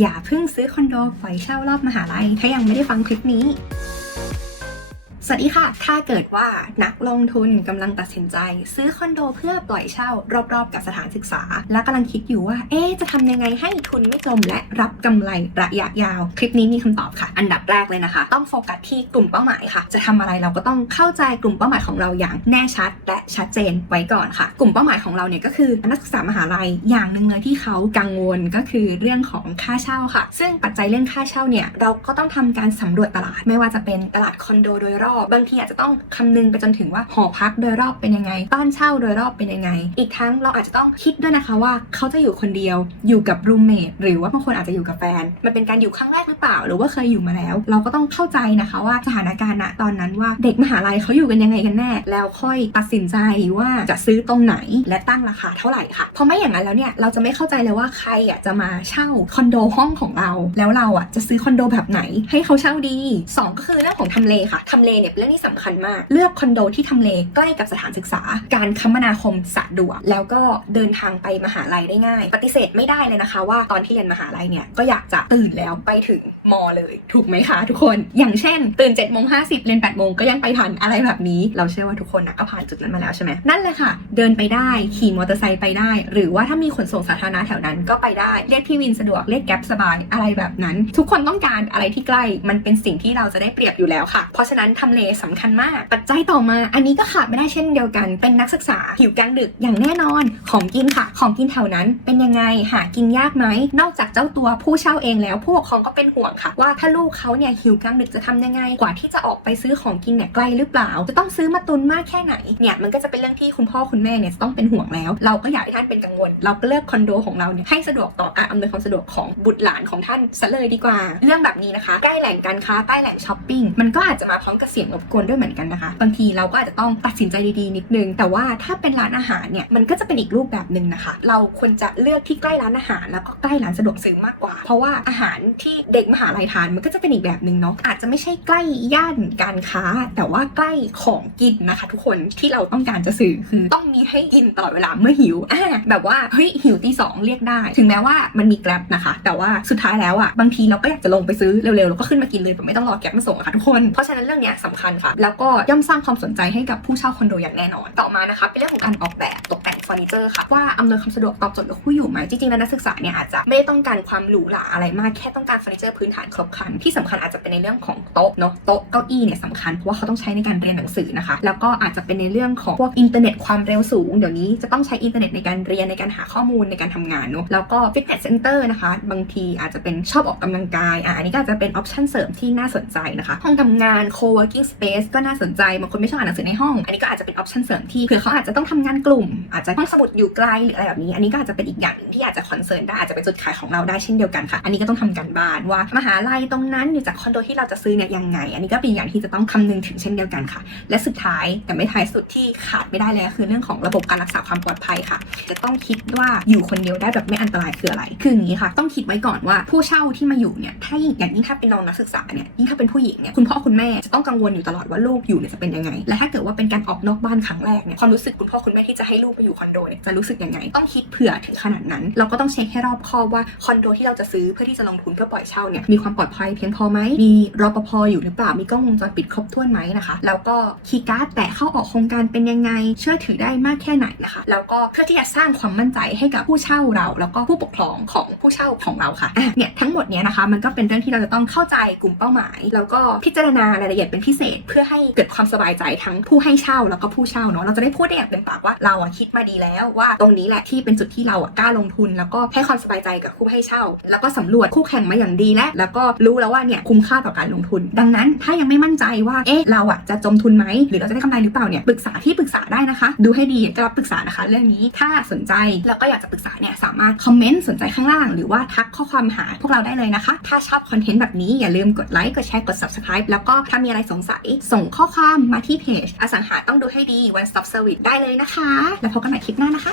อย่าเพิ่งซื้อคอนโดปล่อยเช่ารอบมหาลัย ถ้ายังไม่ได้ฟังคลิปนี้ สวัสดีค่ะ ถ้าเกิดว่านักลงทุนกำลังตัดสินใจ ซื้อคอนโดเพื่อปล่อยเช่ารอบๆ กับสถานศึกษา และกำลังคิดอยู่ว่า เอ๊จะทำยังไงให้ทุนไม่จมและรับกำไรระยะยาว คลิปนี้มีคำตอบค่ะ อันดับแรกเลยนะคะ ต้องโฟกัสที่กลุ่มเป้าหมายค่ะ จะทำอะไรเราก็ต้องเข้าใจกลุ่มเป้าหมายของเราอย่างแน่ชัด และชัดเจนไว้ก่อนค่ะ กลุ่มเป้าหมายของเราเนี่ยก็คือนักศึกษามหาลัยอย่างหนึ่งเลยที่เขากังวลก็คือเรื่องของค่าเช่าค่ะ ซึ่งปัจจัยเรื่องค่าเช่าเนี่ยเราก็ต้องทำการสำรวจตลาด ไม่ว่าจะเป็นตลาดคอนโดโดยรอบบางทีอาจจะต้องคำนึงไปจนถึงว่าหอพักโดยรอบเป็นยังไง บ้านเช่าโดยรอบเป็นยังไง อีกทั้งเราอาจจะต้องคิดด้วยนะคะว่าเขาจะอยู่คนเดียวอยู่กับรูมเมทหรือว่าบางคนอาจจะอยู่กับแฟน มันเป็นการอยู่ครั้งแรกหรือเปล่า หรือว่าเคยอยู่มาแล้ว เราก็ต้องเข้าใจนะคะว่าสถานการณ์ณตอนนั้นว่าเด็กมหาลัยเขาอยู่กันยังไงกันแน่ แล้วค่อยตัดสินใจว่าจะซื้อตรงไหนและตั้งราคาเท่าไหร่ค่ะเพราะไม่อย่างนั้นแล้วเนี่ยเราจะไม่เข้าใจเลยว่าใครอะจะมาเช่าคอนโดห้องของเรา แล้วเราอะจะซื้อคอนโดแบบไหน ให้เขาเช่าดีสองก็คือเรื่องของทำเลค่ะทำเลเนี่ยเป็นเรื่องที่สำคัญมาก เลือกคอนโดที่ทำเลใกล้กับสถานศึกษา การคมนาคมสะดวก แล้วก็เดินทางไปมหาลัยได้ง่าย ปฏิเสธไม่ได้เลยนะคะ ว่าตอนที่เรียนมหาลัยเนี่ยก็อยากจะตื่นแล้วไปถึงมอเลย ถูกไหมคะทุกคน อย่างเช่น ตื่น7จ็ดโมงห้าสิบเรียน8ปดโมงก็ยังไปทันอะไรแบบนี้ เราเชื่อว่าทุกคนนะก็ผ่านจุดนั้นมาแล้วใช่ไหมนั่นเลยค่ะ เดินไปได้ขี่มอเตอร์ไซค์ไปได้ หรือว่าถ้ามีขนส่งสาธารณะแถวนั้นก็ไปได้เรียกพี่วินสะดวกเรียกแก๊ปสบายอะไรแบบนั้น ทุกคนต้องการอะไรที่ใกล้มันเป็นสิ่งที่เราจะได้เปรียบอยู่แล้วค่ะ เพราะฉะนั้นทำเลสำคัญมาก ปัจจัยต่อมา อันนี้ก็ขาดไม่ได้เช่นเดียวกัน เป็นนักศึกษาหิวกลางดึกอย่างแน่นอน ของกินค่ะ ของกินแถวนั้นเป็นยังไง หากินยากไหม นอกจากเจ้าตัวผู้เช่าเองแล้ว ผู้ปกครองก็เป็นห่วงค่ะ ว่าถ้าลูกเขาเนี่ยหิวกลางดึกจะทำยังไง กว่าที่จะออกไปซื้อของกินเนี่ยไกลหรือเปล่า จะต้องซื้อมาตุนมากแค่ไหน เนี่ยมันก็จะเป็นเรื่องที่คุณพ่อคุณแม่เนี่ยจะต้องเป็นห่วงแล้ว เราก็อยากให้ท่านเป็นกังวล เราก็เลือกคอนโดของเราเนี่ยให้สะดวกต่อการอำนวยความสะดวกของบุตรหลานของท่านซะเลยดีกว่า เรื่องแบบนี้นะคะใกล้แหล่งการค้าใกล้แหล่งช้อปปิ้งมันก็อาจจะมาพร้อมกับสียงรบกวนด้วยเหมือนกันนะคะ บางทีเราก็อาจจะต้องตัดสินใจดีๆนิดนึง แต่ว่าถ้าเป็นร้านอาหารเนี่ยมันก็จะเป็นอีกรูปแบบหนึ่งนะคะ เราควรจะเลือกที่ใกล้ร้านอาหาร แล้วก็ใกล้ร้านสะดวกซื้อมากกว่า เพราะว่าอาหารที่เด็กมหาลัยทานมันก็จะเป็นอีกแบบหนึ่งเนาะอาจจะไม่ใช่ใกล้ย่านการค้า แต่ว่าใกล้ของกินนะคะ ทุกคนที่เราต้องการจะสื่อคือต้องมีให้กินตลอดเวลาเมื่อหิวอ่าแบบว่าเฮ้ยหิวตีสองเรียกได้ ถึงแม้ว่ามันมีแกร็บนะคะ แต่ว่าสุดท้ายแล้วอะบางทีเราก็อยากจะลงไปซื้อเร็วๆแล้วก็ขึ้นมากินเลยแบบไม่ต้องรอแกร็บมาส่งอะค่ะทุกคนเพราะฉะนั้นเรื่องเนี้ยสำคัญค่ะ แล้วก็ย่อมสร้างความสนใจให้กับผู้เช่าคอนโดอย่างแน่นอน ต่อมานะคะเป็นเรื่องของการออกแบบตกแต่งเฟอร์นิเจอร์ค่ะว่าอำนวยความสะดวกตอบโจทย์กับผู้อยู่ไหมจริงๆแล้วนักศึกษาเนี่ยอาจจะไม่ได้ต้องการความหรูหราอะไรมากแค่ต้องการเฟอร์นิเจอร์พื้นฐานครบครันที่สำคัญอาจจะเป็นในเรื่องของโต๊ะเนาะโต๊ะเก้าอี้เนี่ยสำคัญเพราะว่าเขาต้องใช้ในการเรียนหนังสือนะคะ แล้วก็อาจจะเป็นในเรื่องของพวกอินเทอร์เน็ตความเร็วสูงเดี๋ยวนี้จะต้องใช้อินเทอร์เน็ตในการเรียนในการหาข้อมูลในการทำงานเนาะแล้วก็ฟิตเนสเซ็นเตอร์นะคะบางทีอาจจะเป็นชอบออกกำลังกายอะอันนี้ก็อาจจะเป็นออปชั่นเสริมที่น่าสนใจนะคะห้องทำงาน working space ก็น่าสนใจบางคนไม่ชอบอ่านหนังสือในห้อง อันนี้ก็อาจจะเป็นออปชันเสริมที่เผื่อเขาอาจจะต้องทำงานกลุ่ม อาจจะห้องสมุดอยู่ไกลหรืออะไรแบบนี้ อันนี้ก็อาจจะเป็นอีกอย่างหนึ่งที่อาจจะคอนเซิร์นได้อาจจะเป็นจุดขายของเราได้เช่นเดียวกันค่ะ อันนี้ก็ต้องทำกันบ้านว่ามหาลัยตรงนั้นอยู่จากคอนโดที่เราจะซื้อเนี่ยยังไง อันนี้ก็เป็นอย่างที่จะต้องคำนึงถึงเช่นเดียวกันค่ะ และสุดท้ายแต่ไม่ท้ายสุดที่ขาดไม่ได้เลยคือเรื่องของระบบการรักษาความปลอดภัยค่ะ จะต้องคิดว่าอยู่คนเดียวได้แบบไม่อันตรายคืออะไร คืออย่างนี้ค่ะ ต้องคิดไว้ก่อนว่าผู้เช่าที่มาอยู่เนี่ยถ้าอย่างยิ่งถ้าเป็นน้องนักศึกษาเนี่ยยิ่งถ้าเป็นผู้หญิงเนี่ยคุณพ่อคุณแม่จะต้องกังวลอยู่ตลอดว่าลูกอยู่เนี่ยจะเป็นยังไง และถ้าเกิดว่าเป็นการออกนอกบ้านครั้งแรกเนี่ยความรู้สึกคุณพ่อคุณแม่ที่จะให้ลูกไปอยู่คอนโดเนี่ยจะรู้สึกยังไง ต้องคิดเผื่อถึงขนาดนั้น เราก็ต้องเช็คให้รอบคอบว่าคอนโดที่เราจะซื้อเพื่อที่จะลงทุนเพื่อปล่อยเช่าเนี่ยมีความปลอดภัยเพียงพอไหมมีรปภอยู่หรือเปล่ามีกล้องวงจรปิดครบถ้วนไหมนะคะ แล้วก็คีย์การ์ดแตะเข้าออกโครงการเป็นยังไง เชื่อถือได้มากแค่ไหนนะคะ แล้วก็เพื่อที่จะสร้างความมั่นใจให้กับผู้เช่าเรา แล้วก็ผู้ปกครองของผู้เช่าของเราค่ะเนี่ยทั้งหมดเนี้ยนะคะมันก็เป็นเรื่องที่เราจะต้องเข้าใจกลุ่มเป้าหมาย แล้วก็พิจารณารายละเอียดเป็นพิเศษเพื่อให้เกิดความสบายใจทั้งผู้ให้เช่าแล้วก็ผู้เช่าเนาะเราจะได้พูดได้อย่างเต็มปากว่าเราอะคิดมาดีแล้วว่าตรงนี้แหละที่เป็นจุดที่เราอะกล้าลงทุน แล้วก็ให้ความสบายใจกับผู้ให้เช่า แล้วก็สำรวจคู่แข่งมาอย่างดีแล้วแล้วก็รู้แล้วว่าเนี่ยคุ้มค่าต่อการลงทุน ดังนั้นถ้ายังไม่มั่นใจว่าเอ๊ะเราอะจะจมทุนไหมหรือเราจะได้กำไรหรือเปล่าเนี่ยปรึกษาที่ปรึกษาได้นะคะ ดูให้ดีจะรับปรึกษานะคะ เรื่องนี้ถ้าสนใจแล้วก็อยากจะปรึกษาเนี่ยสามารถคอมเมนต์สนใจข้างล่าง หรือว่าทักข้อความหาพวกเราได้เลยนะคะ ถ้าชอบคอนเทนต์แบบนี้อย่าลืมกดไลค์กดแชร์กด subscribe แล้วก็ถ้ามีอะไรสงสัย ส่งข้อความมาที่เพจอสังหาต้องดูให้ดี one stop service ได้เลยนะคะ แล้วพบกันใหม่คลิปหน้านะคะ